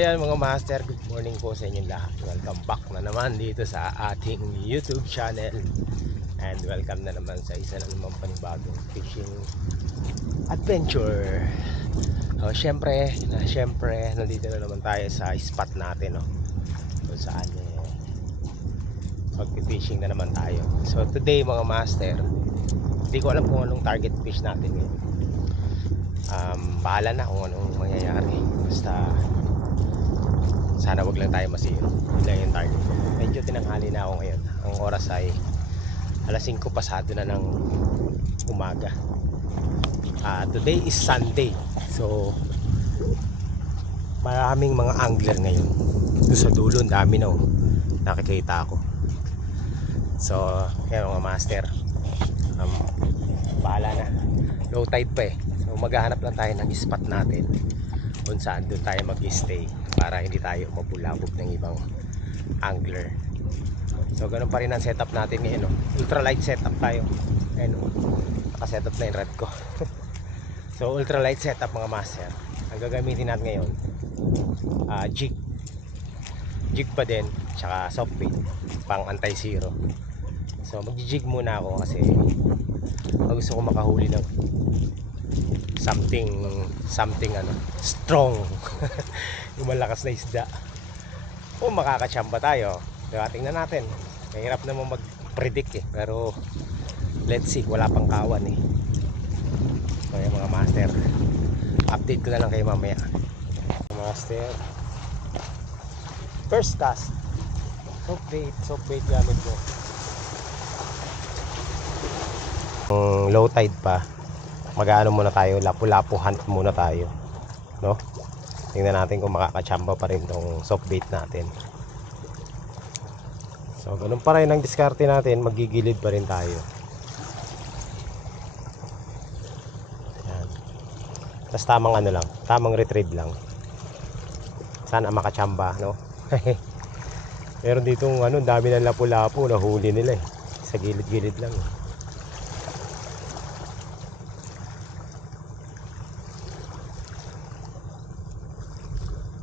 Ayan mga master, good morning po sa inyong lahat. Welcome back na naman dito sa ating YouTube channel. And welcome na naman sa isa na naman panibagong fishing adventure. So, syempre, na syempre, nandito na naman tayo sa spot natin, no? Kung saan eh, magpi-fishing na naman tayo. So, today mga master, hindi ko alam kung anong target fish natin ngayon. Um, bahala na kung anong mangyayari. Basta, sana wag lang tayo masiro. Yun lang yung target ko. Medyo tinanghali na ako ngayon. Ang oras ay alas 5 pasado na ng umaga. Ah, today is Sunday. So, maraming mga angler ngayon. Doon sa dulo, dami na oh. Nakikita ako. So, yan mga master. Um, bahala na. Low tide pa eh. So, maghahanap lang tayo ng spot natin kung saan doon tayo mag-stay para hindi tayo mabulabog ng ibang angler. So, ganun pa rin ang setup natin ngayon. No? Ultralight setup tayo. Ayan, oh. naka-setup na yung rad ko. so, ultralight setup mga master. Ang gagamitin natin ngayon, ah jig. Jig pa din, tsaka soft bait, pang anti-zero. So, mag-jig muna ako kasi gusto ko makahuli ng something something ano strong yung malakas na isda. O makakachamba tayo kaya tingnan natin. Mahirap naman mag predict eh. Pero let's see. Wala pang kawan eh. Yung mga master. Update ko na lang kayo mamaya. Master. First cast. Soft bait soft bait gamit ko. Kung low tide pa mag-ano muna tayo, lapu-lapu hunt muna tayo. No? Tingnan natin kung makakachamba pa rin tong soft bait natin. So, ganun pa rin ang diskarte natin, magigilid pa rin tayo. Yan. Tapos tamang ano lang, tamang retrieve lang. Sana makachamba, no? Meron ditong ano, dami ng lapu-lapu, nahuli nila eh. Sa gilid-gilid lang. Eh.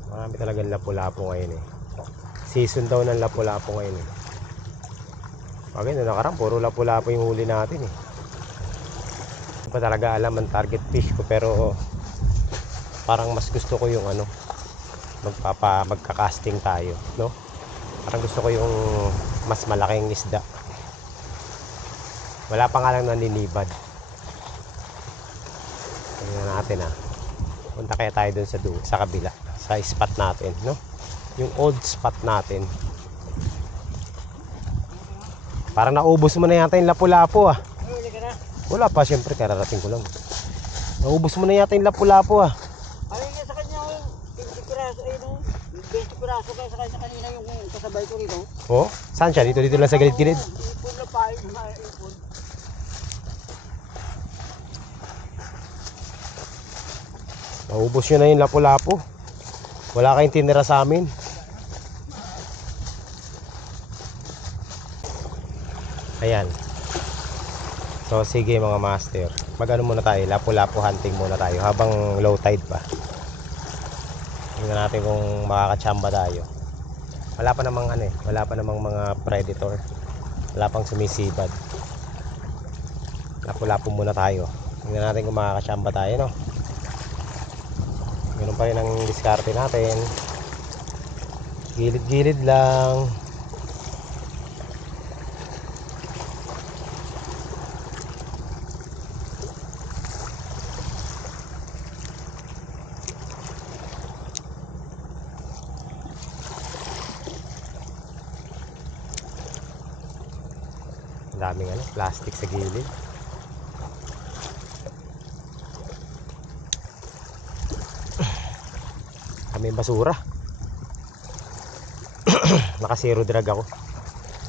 Marami talagang lapu-lapu ngayon eh. Season daw ng lapu-lapu ngayon eh. Bagay na nakarang, puro lapu-lapu yung huli natin eh. Hindi pa talaga alam ang target fish ko pero parang mas gusto ko yung ano magpapa magka-casting tayo, no? Parang gusto ko yung mas malaking isda. Wala pa nga lang naninibad. Tingnan natin ah. Punta kaya tayo dun sa, sa kabila sa spot natin, no? Yung old spot natin. Parang naubos mo na yata yung lapu-lapu ah. Wala pa, syempre kararating ko lang. Naubos mo na yata yung lapu-lapu ah. Alin nga sa kanya yung 20 piraso, ay no? 20 piraso kaya sa kanya kanina yung kasabay ko rito. Oh, saan siya? Dito, dito lang sa gilid-gilid. Ipon na pa, yung mga ipon. Naubos nyo na yung lapu-lapu. Wala kayong tinira sa amin. Ayan. So sige mga master. Magano muna tayo, lapu-lapu hunting muna tayo habang low tide pa. Tingnan natin kung makakachamba tayo. Wala pa namang ano eh, wala pa namang mga predator. Wala pang sumisibad. Lapu-lapu muna tayo. Tingnan natin kung makakachamba tayo no. Ganun pa rin ang diskarte natin. Gilid-gilid lang. Ang daming ano, plastic sa gilid. Kami basura. Naka zero drag ako.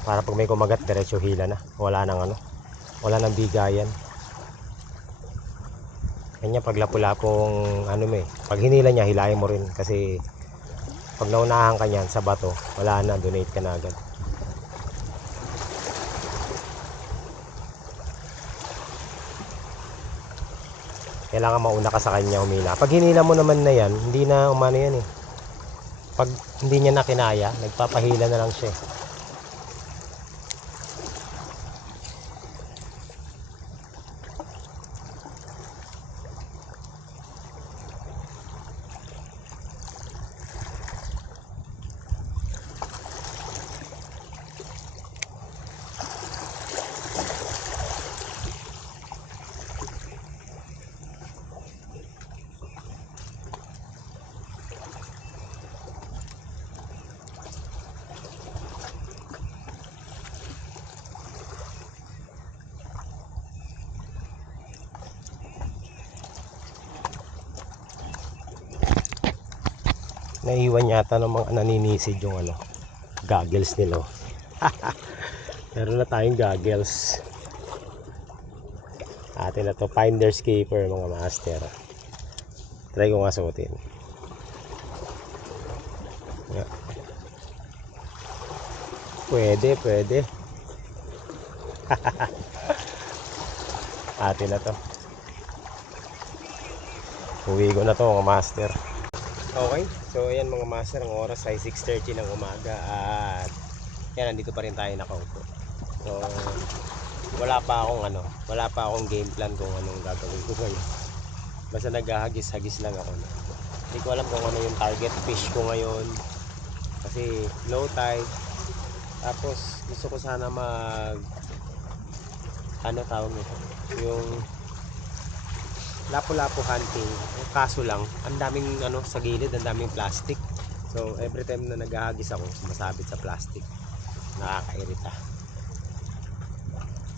Para pag may kumagat diretso hila na. Wala nang ano. Wala nang bigayan. Kanya pag lapu-lapong ano mo eh. Pag hinila niya hilahin mo rin. Kasi pag naunahan ka niyan sa bato wala na donate ka na agad kailangan mauna ka sa kanya humila pag hinila mo naman na yan hindi na umano yan eh pag hindi niya na kinaya, nagpapahila na lang siya. Naiwan yata ng mga naninisid yung ano, goggles nila. oh. Meron na tayong goggles. Atin na to, Finder's Keeper mga master. Try ko nga suotin. Pwede, pwede. Atin na to. Uwi ko na to mga master. Okay, so ayan mga master, ang oras ay 6.30 ng umaga at yan, nandito pa rin tayo nakaupo. So, wala pa akong ano, wala pa akong game plan kung anong gagawin ko ngayon. Basta naghahagis-hagis lang ako. Hindi ko alam kung ano yung target fish ko ngayon. Kasi low tide. Tapos gusto ko sana mag ano tawag nito? Yung lapu-lapu hunting. Kaso lang, ang daming ano sa gilid, ang daming plastic. So every time na naghahagis ako, sumasabit sa plastic. Nakakairita.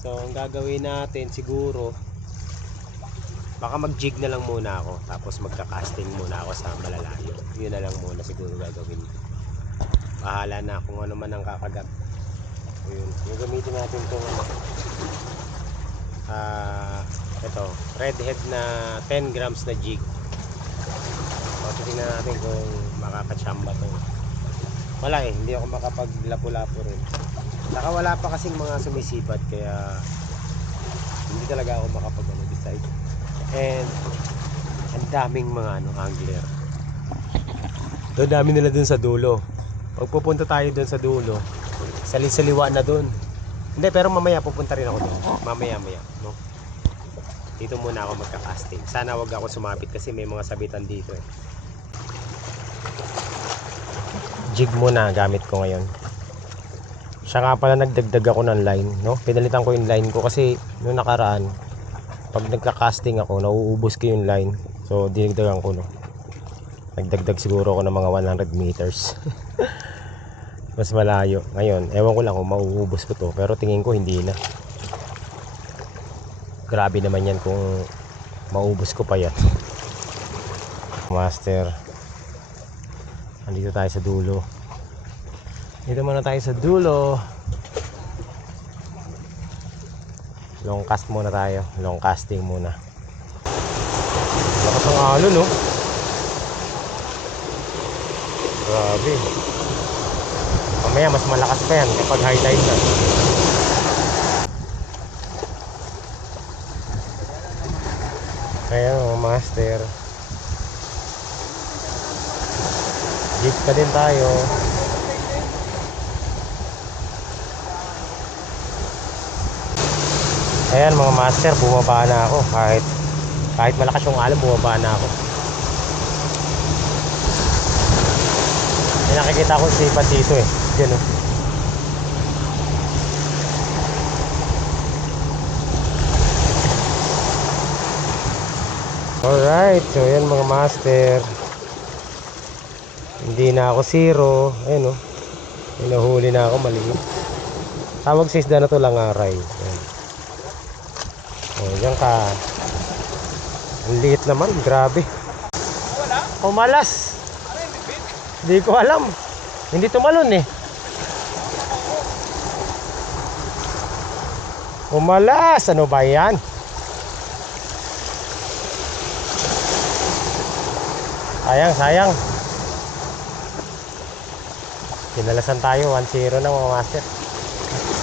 So ang gagawin natin siguro baka mag-jig na lang muna ako tapos magka-casting muna ako sa malalayo. Yun na lang muna siguro gagawin. Bahala na kung ano man ang kakagat. Yun. Yung gamitin natin itong ano, ah ito, redhead na 10 grams na jig. So, titingnan natin kung makakachamba to. Wala eh, hindi ako makapaglapu-lapu rin. Saka wala pa kasing mga sumisipat kaya hindi talaga ako makapag ano, decide. And ang daming mga ano, angler. So, dami nila dun sa dulo. Pag pupunta tayo dun sa dulo, sali-saliwa na dun. Hindi, pero mamaya pupunta rin ako dun. Mamaya-maya, no? Dito muna ako magka-casting. Sana wag ako sumabit kasi may mga sabitan dito eh. Jig muna gamit ko ngayon. Siya nga pala nagdagdag ako ng line, no? Pinalitan ko yung line ko kasi noong nakaraan, pag nagka-casting ako, nauubos ko yung line. So, dinagdagan ko, no? Nagdagdag siguro ako ng mga 100 meters. Mas malayo. Ngayon, ewan ko lang kung mauubos ko to. Pero tingin ko hindi na. Grabe naman yan kung maubos ko pa yan. Master. Andito tayo sa dulo. Dito muna tayo sa dulo. Long cast muna tayo. Long casting muna. Lakas ang alon, no? Grabe. Mamaya mas malakas pa yan kapag high tide na. Ayan mga master. Jig pa din tayo. Ayan mga master, bumaba na ako kahit kahit malakas yung alon, bumaba na ako. May nakikita ko sipat dito eh. Diyan Alright, so yan mga master. Hindi na ako zero. Ayun oh. May nahuli na ako maliit. Tawag sa isda na to langaray. Ayan. Oh, yan ka. Ang liit naman, grabe. Umalas. Hindi ko alam. Hindi tumalon eh. Umalas. Ano ba yan? Sayang, sayang. Kinalasan tayo. 1-0 na mga master.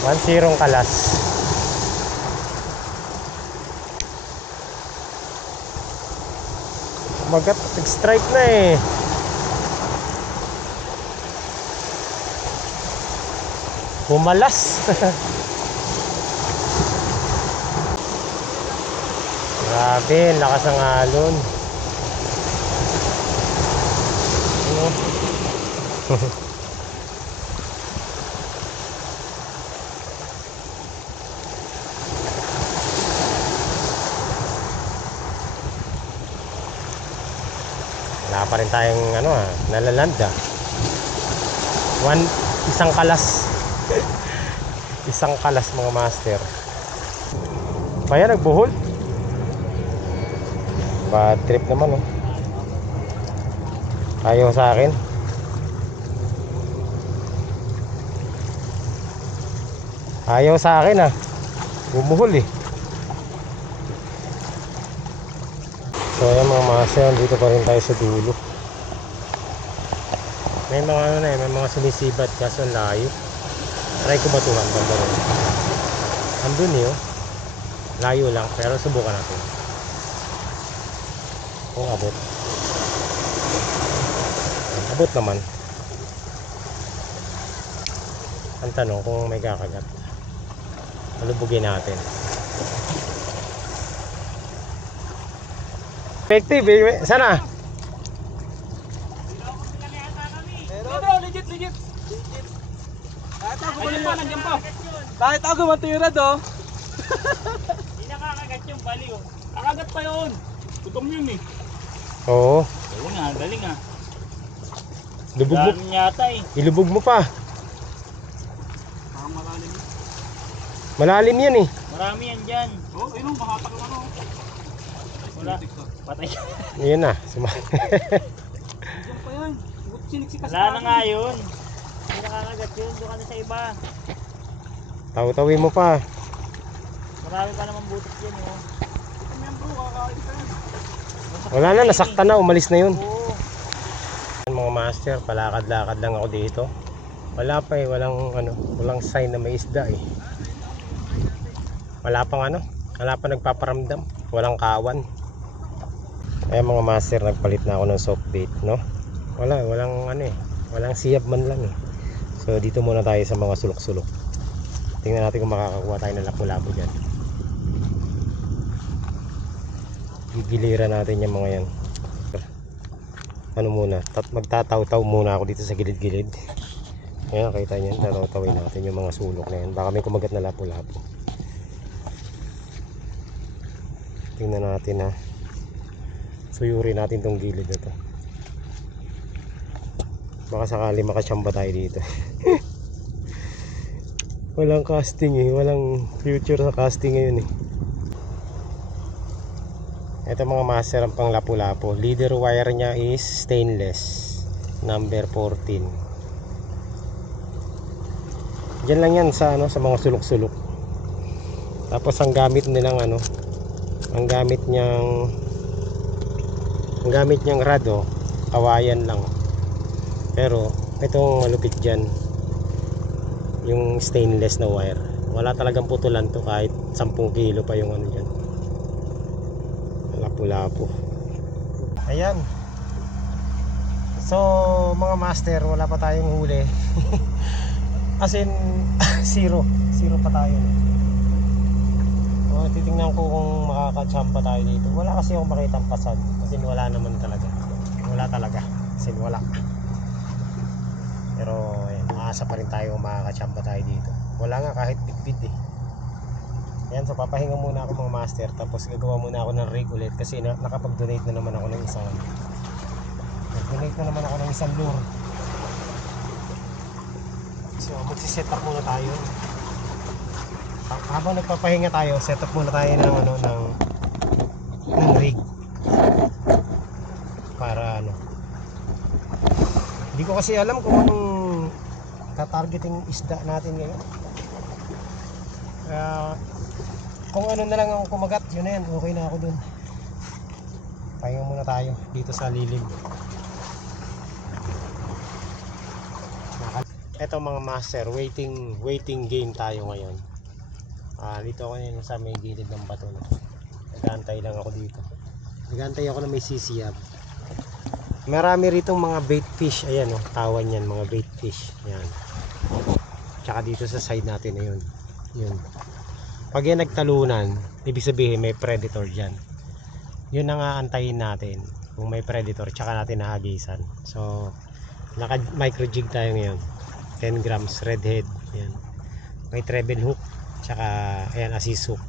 1-0 kalas. Magat, nag-strike na eh. Humalas. Grabe, lakas ng alon. Wala pa rin tayong ano ah, nalaland ah. One, isang kalas. isang kalas mga master. Kaya nagbuhol. Bad trip naman oh. Ayaw sa akin. Ayaw sa akin ah. Bumuhol eh. So ayan mga master, dito pa rin tayo sa dulo. May mga ano na eh, may mga sumisibat kaso ang layo. Try ko batuhan banda rin. Andun eh oh. Layo lang pero subukan natin. Kung abot. Abot naman. Ang tanong kung may kakagat. Malubugin natin. Effective eh. Sana? Pero legit, legit. Kahit ako ba naman, nandiyan pa. Kahit ako matira do. Hindi nakakagat yung baliw. Nakagat pa yun. Gutom yun eh. Oo. Galing ah, galing ah. Lubog mo. Dami yata eh. Ilubog mo pa. Parang malalim. Malalim yan eh. Marami yan dyan. Oh, ayun, mahatak yung ano. Wala. Patay. Yan na. Suma Diyan pa yan. Siniksikas Wala na nga yun. Hindi nakakagat yun. Doon ka na sa iba. Taw-tawin mo pa. Marami pa naman butot dyan oh. Yan bro, kakain ka. Wala na. Nasaktan na. Umalis na yun. Oo. Mga master, palakad-lakad lang ako dito. Wala pa eh, walang ano, walang sign na may isda eh. Wala pang ano, wala pa nagpaparamdam, walang kawan. Kaya mga master, nagpalit na ako ng soft bait, no? Wala, walang ano eh, walang siyab man lang eh. So dito muna tayo sa mga sulok-sulok. Tingnan natin kung makakakuha tayo ng lapu-lapu dyan. Gigiliran natin yung mga yan ano muna, tat magtataw-taw muna ako dito sa gilid-gilid. Ayan, nakita niyo, tataw-tawin natin yung mga sulok na yan. Baka may kumagat na lapo-lapo. Tingnan natin ha. Suyuri natin tong gilid na to. Baka sakali makatsamba tayo dito. walang casting eh, walang future sa casting ngayon eh. Ito mga master ang pang lapu-lapu. Leader wire niya is stainless. Number 14. Diyan lang yan sa ano sa mga sulok-sulok. Tapos ang gamit nilang ano, ang gamit niyang ang gamit niyang rad oh, kawayan lang. Pero itong malupit diyan yung stainless na wire. Wala talagang putulan to kahit 10 kilo pa yung ano diyan lapu-lapu. Ayan. So mga master wala pa tayong huli. As in zero. Zero pa tayo oh, titingnan ko kung makakachamba tayo dito. Wala kasi akong makita pasad. As in wala naman talaga. Wala talaga. As in wala. Pero ayan, maasa pa rin tayo kung makakachamba tayo dito. Wala nga kahit bitbit eh. Ayan, so papahinga muna ako mga master. Tapos gagawa muna ako ng rig ulit kasi na, nakapag-donate na naman ako ng isang nag-donate na naman ako ng isang lure. So magsi-set up muna tayo. Ha- Habang nagpapahinga tayo, set up muna tayo ng ano ng ng rig. Para ano. Hindi ko kasi alam kung anong tatargeting isda natin ngayon. Kaya kung ano na lang ang kumagat, yun na yan, okay na ako dun. Pahinga muna tayo dito sa lilim. Eto mga master, waiting waiting game tayo ngayon. Ah, dito ako ngayon sa may gilid ng bato na. Nagantay lang ako dito. Nagantay ako na may sisiyab. Marami rito mga bait fish. Ayan oh, tawan yan, mga bait fish. Ayan. tsaka dito sa side natin na yun. Yun. Pag yan nagtalunan, ibig sabihin may predator dyan. Yun ang aantayin natin kung may predator tsaka natin nahagisan. So, naka micro jig tayo ngayon. 10 grams redhead. Yan. May treble hook tsaka ayan assist hook.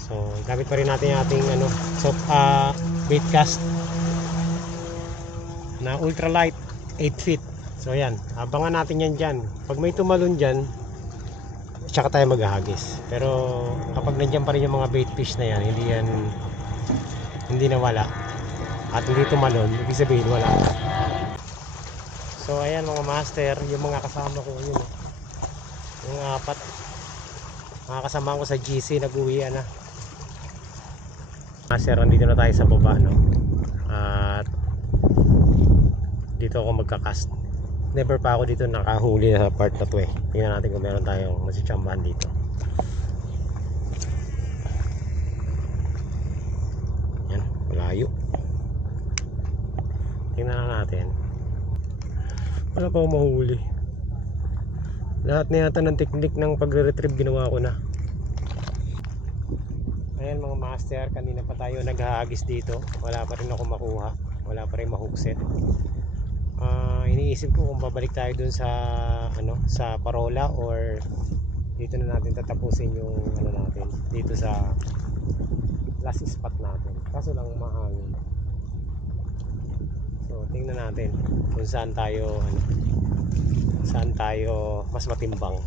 So, gamit pa rin natin yung ating ano, so uh, bait cast na ultralight 8 feet. So ayan, abangan natin yan dyan. Pag may tumalon dyan, tsaka tayo maghahagis. Pero kapag nandyan pa rin yung mga bait fish na yan, hindi yan hindi nawala. At hindi tumalon, ibig sabihin wala. So ayan mga master, yung mga kasama ko yun. oh. Yung apat. Mga kasama ko sa GC nag-uwi na. Master, nandito na tayo sa baba, no? At dito ako magkakast. Never pa ako dito nakahuli sa part na to eh. Tingnan natin kung meron tayong masichambahan dito. Yan, malayo. Tingnan na natin. Wala pa akong mahuli. Lahat na yata ng technique ng pagre-retrieve ginawa ko na. Ayan mga master, kanina pa tayo naghahagis dito. Wala pa rin ako makuha. Wala pa rin mahukset. Ah, iniisip ko kung babalik tayo dun sa ano, sa Parola or dito na natin tatapusin yung ano natin dito sa last spot natin. Kaso lang mahangin. So, tingnan natin kung saan tayo ano, saan tayo mas matimbang.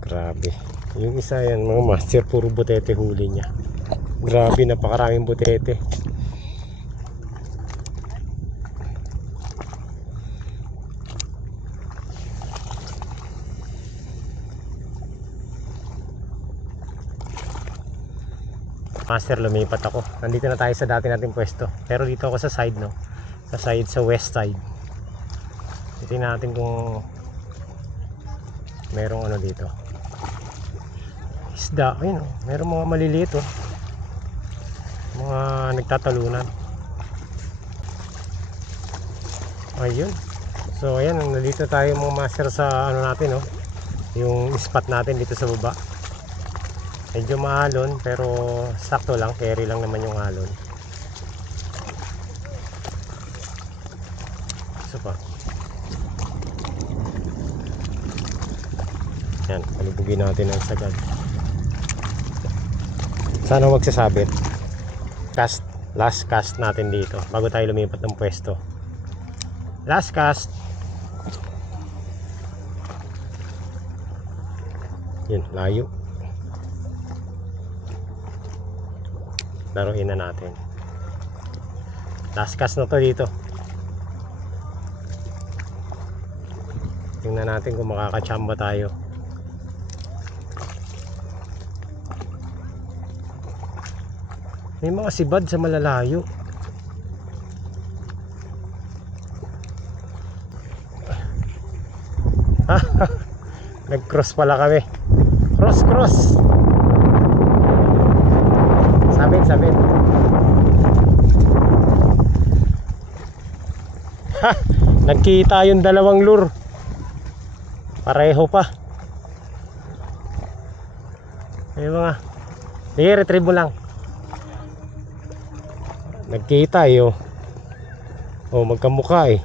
Grabe. Yung isa yan, mga master, puro butete huli niya. Grabe, napakaraming butete. Master, lumipat ako. Nandito na tayo sa dati nating pwesto. Pero dito ako sa side, no? Sa side, sa west side. Tingnan natin kung merong ano dito isda ayun oh. meron mga maliliit oh. mga nagtatalunan ayun so ayan nandito tayo mga master sa ano natin oh. yung spot natin dito sa baba medyo maalon pero sakto lang carry lang naman yung alon isa pa. Yan palubugin natin ang sagad. Sana huwag sasabit. Cast last cast natin dito bago tayo lumipat ng pwesto. Last cast. Yun layo laruin na natin last cast na to dito tingnan natin kung makakachamba tayo May mga sibad sa malalayo. Nag-cross pala kami. Cross, cross. Sabit, sabit. Ha! Nagkita yung dalawang lure. Pareho pa. May mga. Sige, retrieve mo lang. Nagkita eh oh. Oh, magkamukha eh.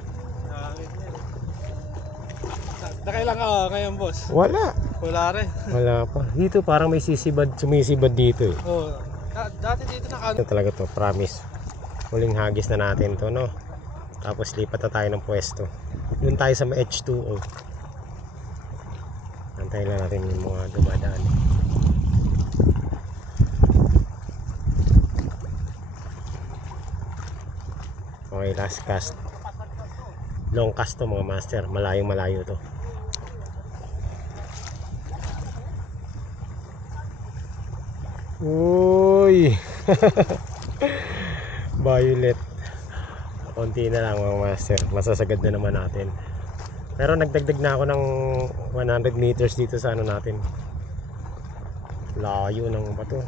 Nakailang ka oh, ngayon, boss? Wala. Wala rin. Wala pa. Dito parang may sisibad, sumisibad dito eh. Oh, da- dati dito naka Ito talaga to, promise. Huling hagis na natin to, no? Tapos lipat na tayo ng pwesto. Doon tayo sa may H2O. Antayin lang natin yung mga dumadaan. Okay, last cast. Long cast to mga master. Malayong malayo to. Uy! Violet. Konti na lang mga master. Masasagad na naman natin. Pero nagdagdag na ako ng 100 meters dito sa ano natin. Layo ng bato.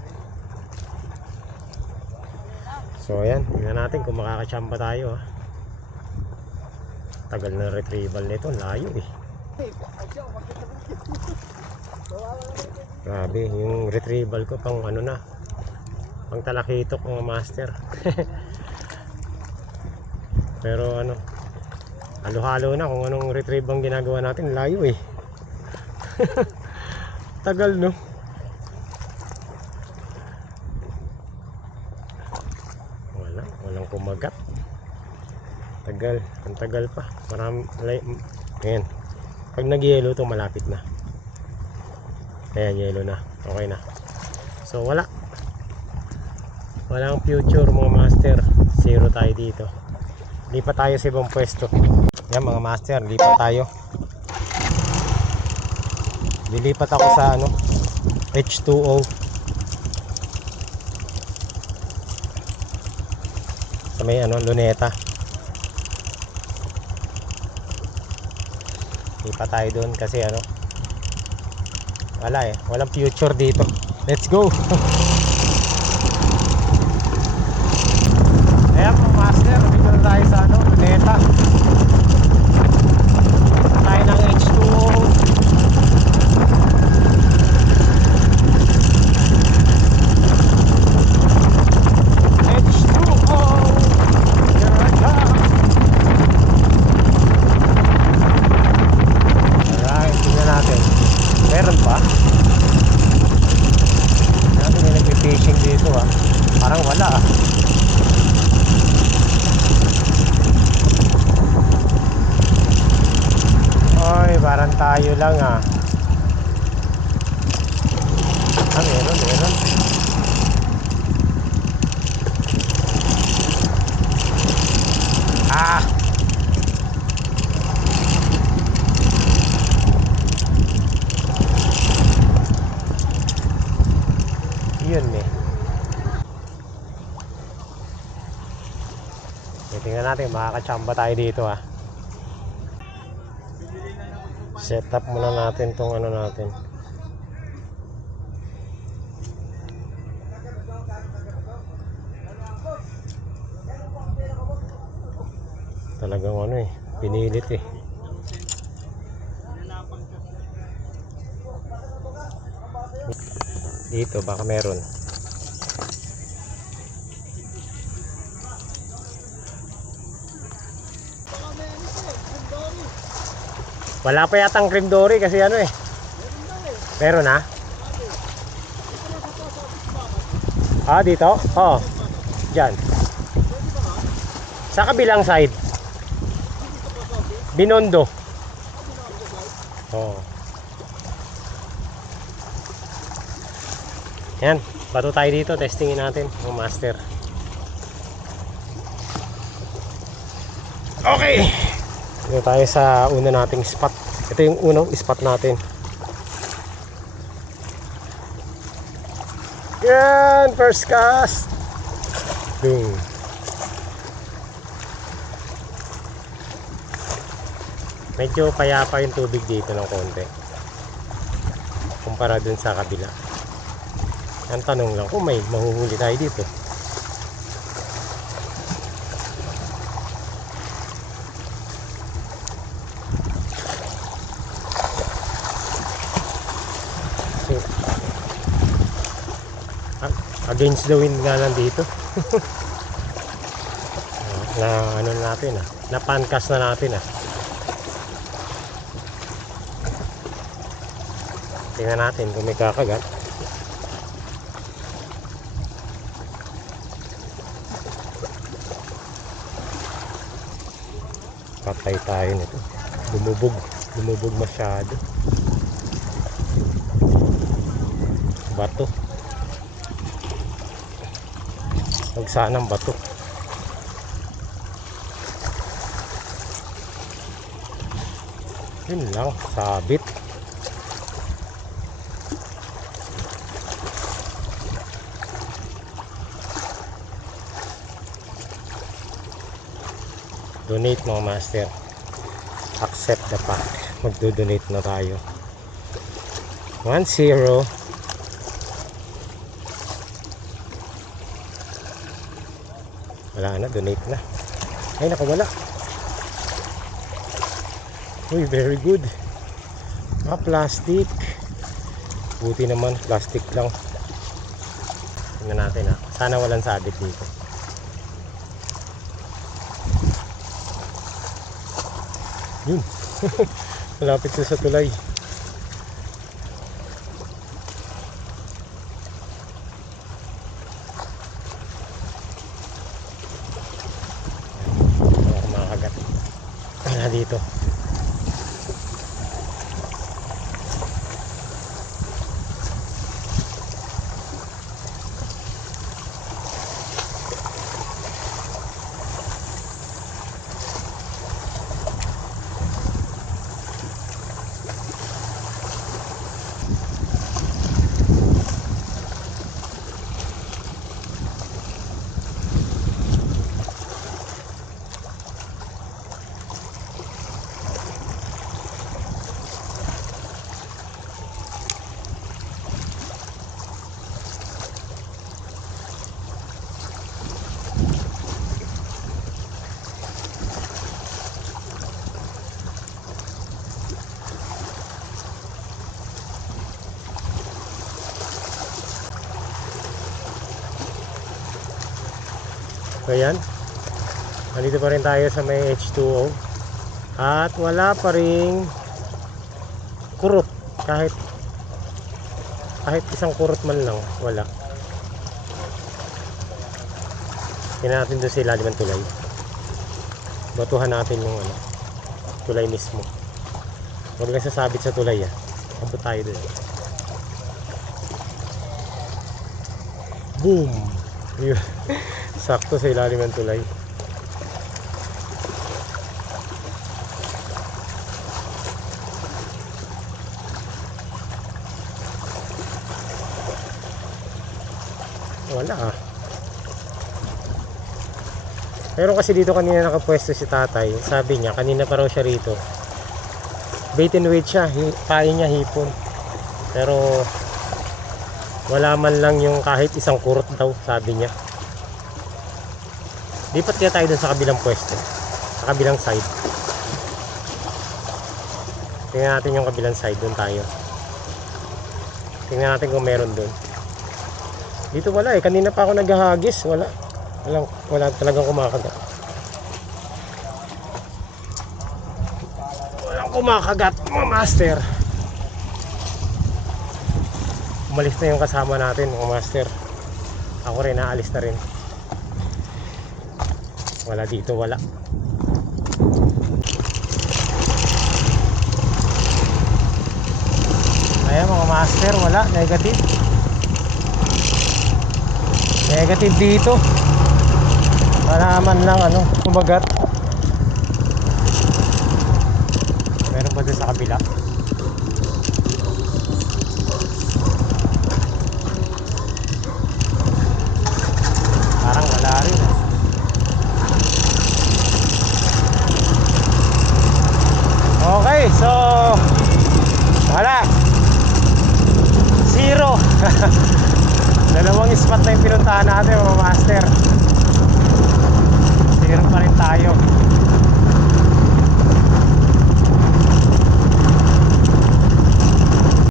So ayan, tingnan natin kung makakachamba tayo ha. Tagal na retrieval nito, layo eh. Grabe, yung retrieval ko pang ano na. Pang talakitok mga master. Pero ano, halo-halo na kung anong retrieve ang ginagawa natin. Layo eh. Tagal no. Wala, walang kumagat. Tagal, ang tagal pa. Maram, lay, ayan. Pag nag-yellow to malapit na. Ayan, yellow na. Okay na. So wala. Walang future mga master. Zero tayo dito. Lipat tayo sa ibang pwesto. Yan mga master, lipat tayo. Lilipat ako sa ano, H2O. Sa may ano, luneta. Lipat tayo doon kasi ano, wala eh, walang future dito. Let's go! Ayan mga master, dito na tayo sa ano, luneta. Tayo ng H2O. H2O. Here I come. Alright, tingnan natin. Meron pa? Tingnan natin may nagpi-fishing dito ah. Parang wala ah. Oy, parang tayo lang ah. Ah, meron, meron. Ah! Yun eh. Tingnan natin, makakachamba tayo dito ah. Set up muna natin tong ano natin. Talagang ano eh, pinilit eh. Dito baka meron. Wala pa yatang cream dory kasi ano eh. Meron na? Ah, dito? Oo. Diyan. Sa kabilang side. Binondo. Oo. Yan. Bato tayo dito. Testingin natin. Yung master. Okay. Dito tayo sa una nating spot. Ito yung unang spot natin. Yan! First cast! Boom. Medyo payapa yung tubig dito ng konti. Kumpara dun sa kabila. Ang tanong lang kung may mahuhuli tayo dito. Against the wind nga lang dito. Na ano na natin ah. Na pancast na natin ah. Tingnan natin kung may kakagat. Patay tayo nito. Lumubog. Lumubog masyado. Bato. Huwag sanang bato. Yun lang, sabit. Donate mga master. accept the pack magdo-donate na tayo 1-0 wala na donate na. Ay nakawala. Uy very good. Ah plastic. Buti naman plastic lang. Tingnan natin ha sana walang sabit dito. Yun. Malapit na sa tulay wala akong makakagat wala dito So yan. Nandito pa rin tayo sa may H2O. At wala pa rin kurot. Kahit kahit isang kurot man lang. Wala. Natin doon sa ilalim ng tulay. Batuhan natin yung ano, tulay mismo. Huwag lang sasabit sa tulay ah. Abot tayo doon. Boom! Yun. Sakto sa ilalim ng tulay. Wala ah. Pero kasi dito kanina nakapwesto si tatay. Sabi niya, kanina pa raw siya rito. Bait and wait siya. Pain niya hipon. Pero wala man lang yung kahit isang kurot daw, sabi niya. Lipat kaya tayo dun sa kabilang pwesto. Sa kabilang side. Tingnan natin yung kabilang side dun tayo. Tingnan natin kung meron dun. Dito wala eh. Kanina pa ako naghahagis. Wala. Walang, wala talagang kumakagat. Walang kumakagat mga master. Umalis na yung kasama natin mga master. Ako rin naalis na rin. Wala dito, wala. Ayan mga master, wala. Negative. Negative dito. Wala man lang ano, kumagat. Meron pa doon sa kabila.